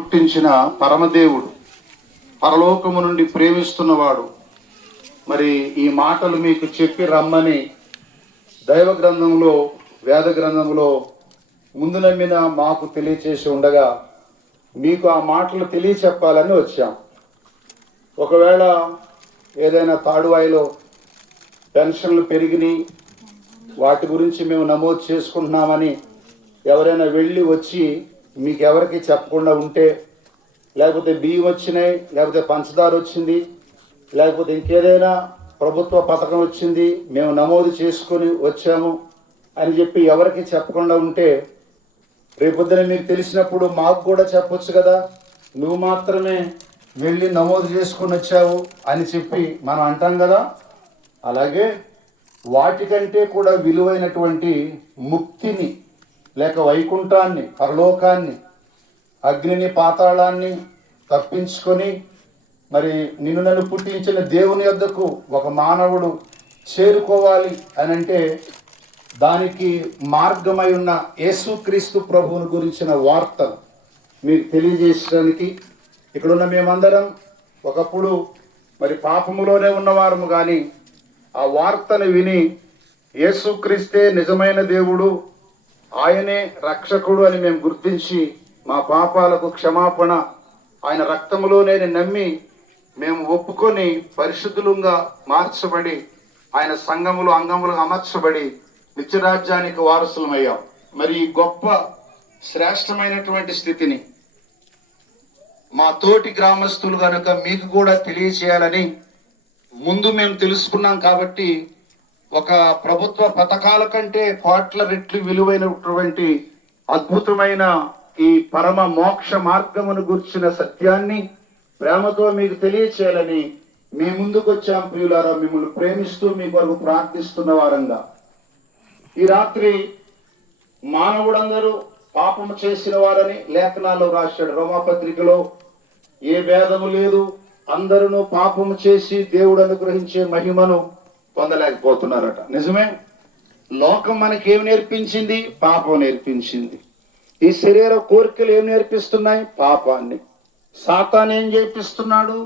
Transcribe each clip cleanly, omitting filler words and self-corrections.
పుట్టించిన పరమదేవుడు, పరలోకము నుండి ప్రేమిస్తున్నవాడు. మరి ఈ మాటలు మీకు చెప్పి రమ్మని దైవ గ్రంథంలో, వేద గ్రంథంలో ముందు నమ్మిన మాకు తెలియచేసి ఉండగా మీకు ఆ మాటలు తెలియచెప్పాలని వచ్చాం. ఒకవేళ ఏదైనా తాడువాయిలో పెన్షన్లు పెరిగినాయి, వాటి గురించి మేము నమోదు చేసుకుంటున్నామని ఎవరైనా వెళ్ళి వచ్చి మీకు ఎవరికి చెప్పకుండా ఉంటే, లేకపోతే బియ్యం వచ్చినాయి, లేకపోతే పంచదార వచ్చింది, లేకపోతే ఇంకేదైనా ప్రభుత్వ పథకం వచ్చింది, మేము నమోదు చేసుకొని వచ్చాము అని చెప్పి ఎవరికి చెప్పకుండా ఉంటే, రేపొద్దున మీకు తెలిసినప్పుడు మాకు కూడా చెప్పొచ్చు కదా, నువ్వు మాత్రమే వెళ్ళి నమోదు చేసుకొని వచ్చావు అని చెప్పి మనం అంటాం కదా. అలాగే వాటికంటే కూడా విలువైనటువంటి ముక్తిని, లేక వైకుంఠాన్ని, పరలోకాన్ని, అగ్నిని, పాతాళాన్ని తప్పించుకొని మరి నిన్ను నన్ను పుట్టించిన దేవుని యొద్దకు ఒక మానవుడు చేరుకోవాలి అని అంటే దానికి మార్గమై ఉన్న యేసుక్రీస్తు ప్రభువుని గురించిన వార్తను మీకు తెలియజేయడానికి ఇక్కడున్న మేమందరం ఒకప్పుడు మరి పాపములోనే ఉన్నవారము, కానీ ఆ వార్తను విని యేసుక్రీస్తే నిజమైన దేవుడు, ఆయనే రక్షకుడు అని మేము గుర్తించి మా పాపాలకు క్షమాపణ ఆయన రక్తములోనే నమ్మి మేము ఒప్పుకొని పరిశుద్ధులుగా మార్చబడి ఆయన సంఘములు అంగములు అమర్చబడి నిత్యరాజ్యానికి వారసులమయ్యాం. మరి ఈ గొప్ప శ్రేష్టమైనటువంటి స్థితిని మా తోటి గ్రామస్తులు కనుక మీకు కూడా తెలియచేయాలని ముందు మేము తెలుసుకున్నాం. కాబట్టి ఒక ప్రభుత్వ పథకాల కంటే కోట్ల రెట్లు విలువైనటువంటి అద్భుతమైన ఈ పరమ మోక్ష మార్గమును గుర్చిన సత్యాన్ని ప్రేమతో మీకు తెలియచేయాలని మీ ముందుకు వచ్చాం. ప్రియులారా, మిమ్మల్ని ప్రేమిస్తూ మీ కొరకు ప్రార్థిస్తున్న వారంగా ఈ రాత్రి మానవుడందరూ పాపము చేసిన వారని లేఖనాల్లో రాశాడు. రోమాపత్రికలో ఏ భేదము లేదు, అందరూ పాపము చేసి దేవుడు అనుగ్రహించే మహిమను పొందలేకపోతున్నారట. నిజమే. లోకం మనకేం నేర్పించింది? పాపం నేర్పించింది. ఈ శరీర కోరికలు ఏం నేర్పిస్తున్నాయి? పాపాన్ని. సాతాను ఏం చేపిస్తున్నాడు?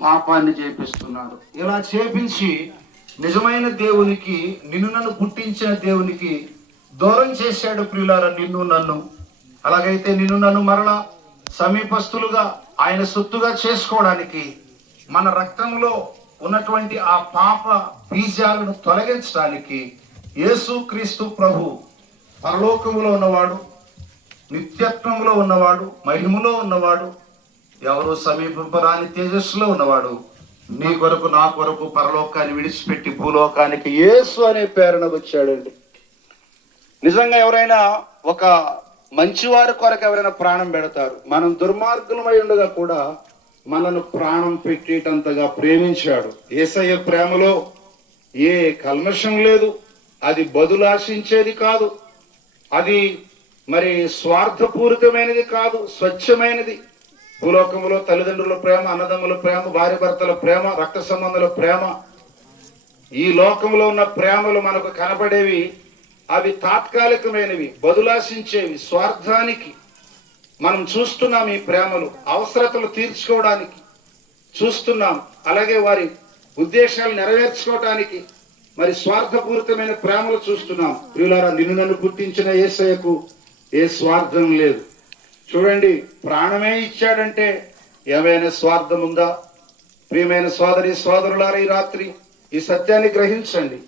పాపాన్ని చేపిస్తున్నాడు. ఇలా చేపించి నిజమైన దేవునికి, నిన్ను నన్ను పుట్టించిన దేవునికి దూరం చేశాడు. ప్రియులారా, నిన్ను నన్ను. అలాగైతే నిన్ను నన్ను మరలా సమీపస్తులుగా ఆయన సొత్తుగా చేసుకోవడానికి, మన రక్తంలో ఉన్నటువంటి ఆ పాప బీజాలను తొలగించడానికి యేసుక్రీస్తు ప్రభు పరలోకములో ఉన్నవాడు, నిత్యత్వంలో ఉన్నవాడు, మహిమలో ఉన్నవాడు, ఎవరు సమీపింపరాని తేజస్సులో ఉన్నవాడు, నీ కొరకు నా కొరకు పరలోకాన్ని విడిచిపెట్టి భూలోకానికి యేసు అనే పేరున వచ్చాడండి. నిజంగా ఎవరైనా ఒక మంచివారి కొరకు ఎవరైనా ప్రాణం పెడతారు. మనం దుర్మార్గులమై ఉండగా కూడా మనను ప్రాణం పెట్టేటంతగా ప్రేమించాడు. యేసయ్య ప్రేమలో ఏ కల్మషం లేదు. అది బదులాశించేది కాదు, అది మరి స్వార్థపూరితమైనది కాదు, స్వచ్ఛమైనది. భూలోకంలో తల్లిదండ్రుల ప్రేమ, అన్నదమ్ముల ప్రేమ, భార్య భర్తల ప్రేమ, రక్త సంబంధుల ప్రేమ, ఈ లోకంలో ఉన్న ప్రేమలు మనకు కనబడేవి అవి తాత్కాలికమైనవి, బదులాశించేవి, స్వార్థానికి. మనం చూస్తున్నాం ఈ ప్రేమలు అవసరతలు తీర్చుకోవడానికి చూస్తున్నాం. అలాగే వారి ఉద్దేశాలు నెరవేర్చుకోవడానికి మరి స్వార్థపూరితమైన ప్రేమలు చూస్తున్నాం. ప్రియులారా, నిన్ను నన్ను పుట్టించిన యేసయ్యకు ఏ స్వార్థం లేదు. చూడండి, ప్రాణమే ఇచ్చాడంటే ఏమైనా స్వార్థం ఉందా? ప్రియమైన సోదరి సోదరులారా, ఈ రాత్రి ఈ సత్యాన్ని గ్రహించండి.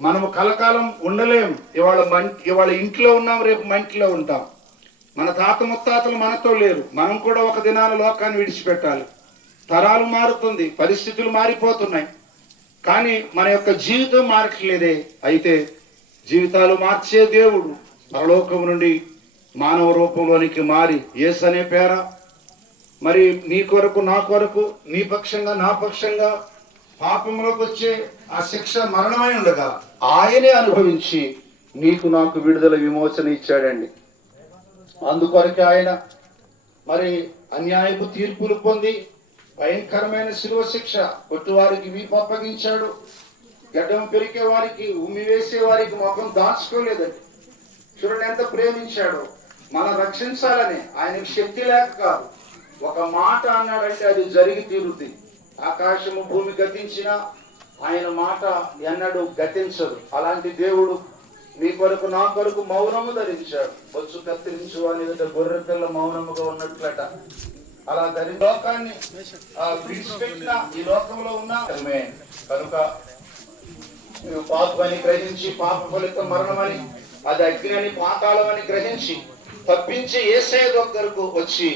మనము కలకాలం ఉండలేం. ఇవాళ ఇంట్లో ఉన్నాం, రేపు మంటిలో ఉంటాం. మన తాత ముత్తాతలు మనతో లేరు. మనం కూడా ఒక దినాన లోకాన్ని విడిచిపెట్టాలి. తరాలు మారుతుంది, పరిస్థితులు మారిపోతున్నాయి, కానీ మన యొక్క జీవితం మారట్లేదే. అయితే జీవితాలు మార్చే దేవుడు పరలోకం నుండి మానవ రూపంలోనికి మారి యేసు అనే పేర మరి నీ కొరకు నా కొరకు, నీ పక్షంగా నా పక్షంగా పాపంలోకి వచ్చే ఆ శిక్ష మరణమై ఉండగా ఆయనే అనుభవించి నీకు నాకు విడుదల విమోచన ఇచ్చాడండి. అందుకొరకే ఆయన మరి అన్యాయపు తీర్పులు పొంది భయంకరమైన శిలువ శిక్ష కొట్టువారికి వీపు అప్పగించాడు. గడ్డం పెరిగే వారికి, ఉమ్మి వేసే వారికి ముఖం దాచుకోలేదండి. చూడండి ఎంత ప్రేమించాడు. మనం రక్షించాలని. ఆయనకు శక్తి లేక కాదు, ఒక మాట అన్నాడంటే అది జరిగి తీరుద్ది. ఆకాశము భూమి గతించినా ఆయన మాట ఎన్నడూ గతించదు. అలాంటి దేవుడు మీ కొరకు నా కొరకు మౌనము ధరించాడు. బొచ్చు కత్తిరించు అని గొర్రె పిల్ల మౌనముగా ఉన్నట్లట. అలా లోకాన్ని విడిచిపెట్టిన ఈ లోకంలో ఉన్న కనుక పాపమని గ్రహించి, పాప ఫలితం మరణమని, అది అగ్ని అని, పాతాళం అని గ్రహించి తప్పించి యేసయ్య దగ్గరకు వచ్చి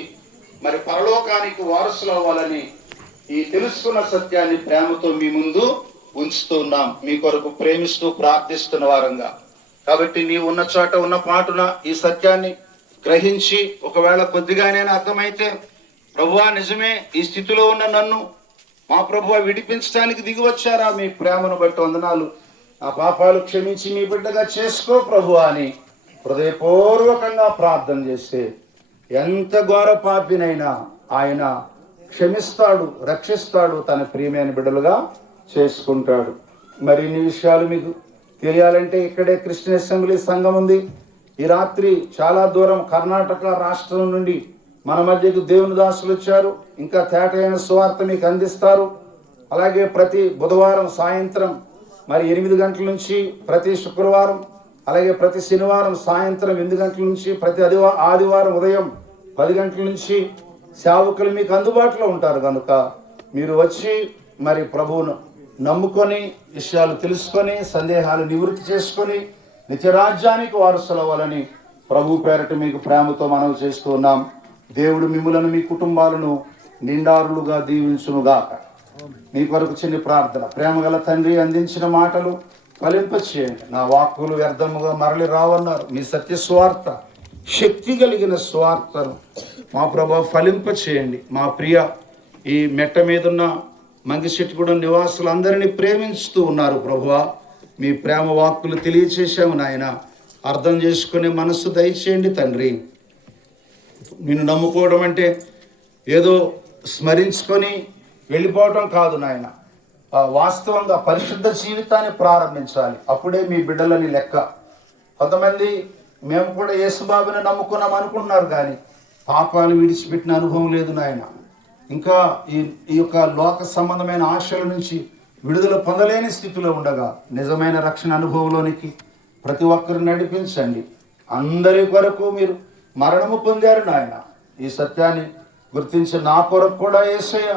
మరి పరలోకానికి వారసులు అవ్వాలని ఈ తెలుసుకున్న సత్యాన్ని ప్రేమతో మీ ముందు ఉంచుతున్నాం. మీ కొరకు ప్రేమిస్తూ ప్రార్థిస్తున్న వారంగా. కాబట్టి నీ ఉన్న చోట ఉన్న పాటున ఈ సత్యాన్ని గ్రహించి ఒకవేళ కొద్దిగానైనా అర్థమైతే, ప్రభువా నిజమే, ఈ స్థితిలో ఉన్న నన్ను మా ప్రభువా విడిపించడానికి దిగి వచ్చారా, మీ ప్రేమను బట్టి వందనాలు, ఆ పాపాలు క్షమించి మీ బిడ్డగా చేసుకో ప్రభువా అని హృదయపూర్వకంగా ప్రార్థన చేస్తే ఎంత ఘోర పాపినైనా ఆయన క్షమిస్తాడు, రక్షిస్తాడు, తన ప్రియమైన బిడ్డలుగా చేసుకుంటాడు. మరిన్ని విషయాలు మీకు తెలియాలంటే ఇక్కడే క్రిస్టియన్ అసెంబ్లీ సంఘం ఉంది. ఈ రాత్రి చాలా దూరం కర్ణాటక రాష్ట్రం నుండి మన మధ్యకు దేవుని దాసులు వచ్చారు. ఇంకా తేటైన సువార్త మీకు అందిస్తారు. అలాగే ప్రతి బుధవారం సాయంత్రం మరి 8 గంటల నుంచి, ప్రతి శుక్రవారం, అలాగే ప్రతి శనివారం సాయంత్రం 8 గంటల నుంచి, ప్రతి ఆదివారం ఉదయం 10 గంటల నుంచి సేవకులు మీకు అందుబాటులో ఉంటారు. కనుక మీరు వచ్చి మరి ప్రభువును నమ్ముకొని, విషయాలు తెలుసుకొని, సందేహాలు నివృత్తి చేసుకొని నిత్యరాజ్యానికి వారసులు అవ్వాలని ప్రభు పేరట మీకు ప్రేమతో మనవి చేస్తూ ఉన్నాం. దేవుడు మిమ్ములను, మీ కుటుంబాలను నిండారులుగా దీవించునుగాక. మీ కొరకు చిన్న ప్రార్థన. ప్రేమగల తండ్రి, అందించిన మాటలు ఫలింపచేయండి. నా వాక్కులు వ్యర్థముగా మరలి రావన్నారు. మీ సత్య స్వార్థ, శక్తి కలిగిన స్వార్థను మా ప్రభు ఫలింపచేయండి. మా ప్రియ ఈ మెట్ట మీదున్న మంగిశెట్టిగూడెం నివాసులందరినీ ప్రేమించుతూ ఉన్నారు ప్రభువా. మీ ప్రేమ వాక్కులు తెలియచేశాము నాయన. అర్థం చేసుకునే మనస్సు దయచేయండి తండ్రి. నిన్ను నమ్ముకోవడం అంటే ఏదో స్మరించుకొని వెళ్ళిపోవటం కాదు నాయన. వాస్తవంగా పరిశుద్ధ జీవితాన్ని ప్రారంభించాలి. అప్పుడే మీ బిడ్డలని లెక్క. కొంతమంది మేము కూడా యేసుబాబుని నమ్ముకున్నాం అనుకుంటున్నారు, కానీ పాపాలు విడిచిపెట్టిన అనుభవం లేదు నాయన. ఇంకా ఈ యొక్క లోక సంబంధమైన ఆశల నుంచి విడుదల పొందలేని స్థితిలో ఉండగా నిజమైన రక్షణ అనుభవంలోనికి ప్రతి ఒక్కరు నడిపించండి. అందరి కొరకు మీరు మరణము పొందారు నాయన. ఈ సత్యాన్ని గుర్తించి నా కొరకు కూడా యేసయ్య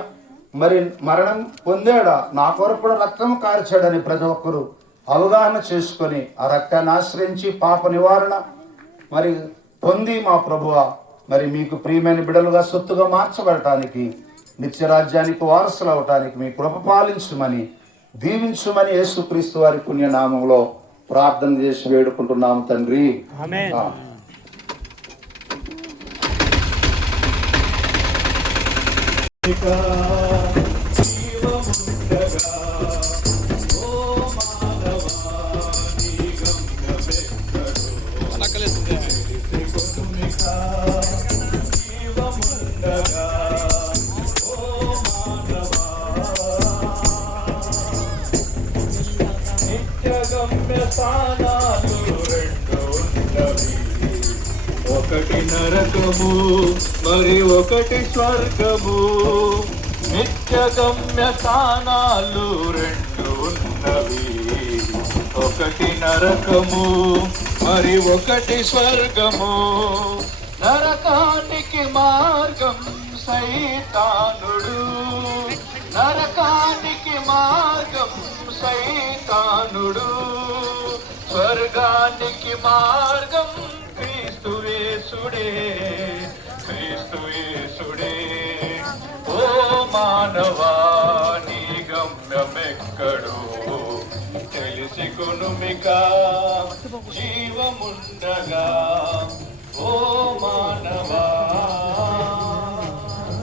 మరి మరణం పొందాడా, నా కొరకు కూడా రక్తం కార్చాడని ప్రతి ఒక్కరు అవగాహన చేసుకొని ఆ రక్తాన్ని ఆశ్రయించి పాప నివారణ మరి పొంది మా ప్రభువ మరి మీకు ప్రియమైన బిడ్డలుగా సొత్తుగా మార్చబడటానికి, నిత్యరాజ్యానికి వారసులు అవటానికి మీ కృప పాలించమని, దీవించమని యేసుక్రీస్తు వారి పుణ్యనామంలో ప్రార్థన చేసి వేడుకుంటున్నాము తండ్రి. ఆమేన్. ఒకటి నరకము మరి ఒకటి స్వర్గము, నిత్య గమ్య స్థానాలు రెండు ఉన్నవి. ఒకటి నరకము మరి ఒకటి స్వర్గము, నరకానికి మార్గం సైతానుడు, నరకానికి మార్గం సైతానుడు, స్వర్గానికి మార్గం క్రీస్తు యేసుడే, క్రీస్తు యేసుడే. ఓ మానవా నీ గమ్యమెక్కడు తెలిసి కొనుమిక జీవముండగా. ఓ మానవా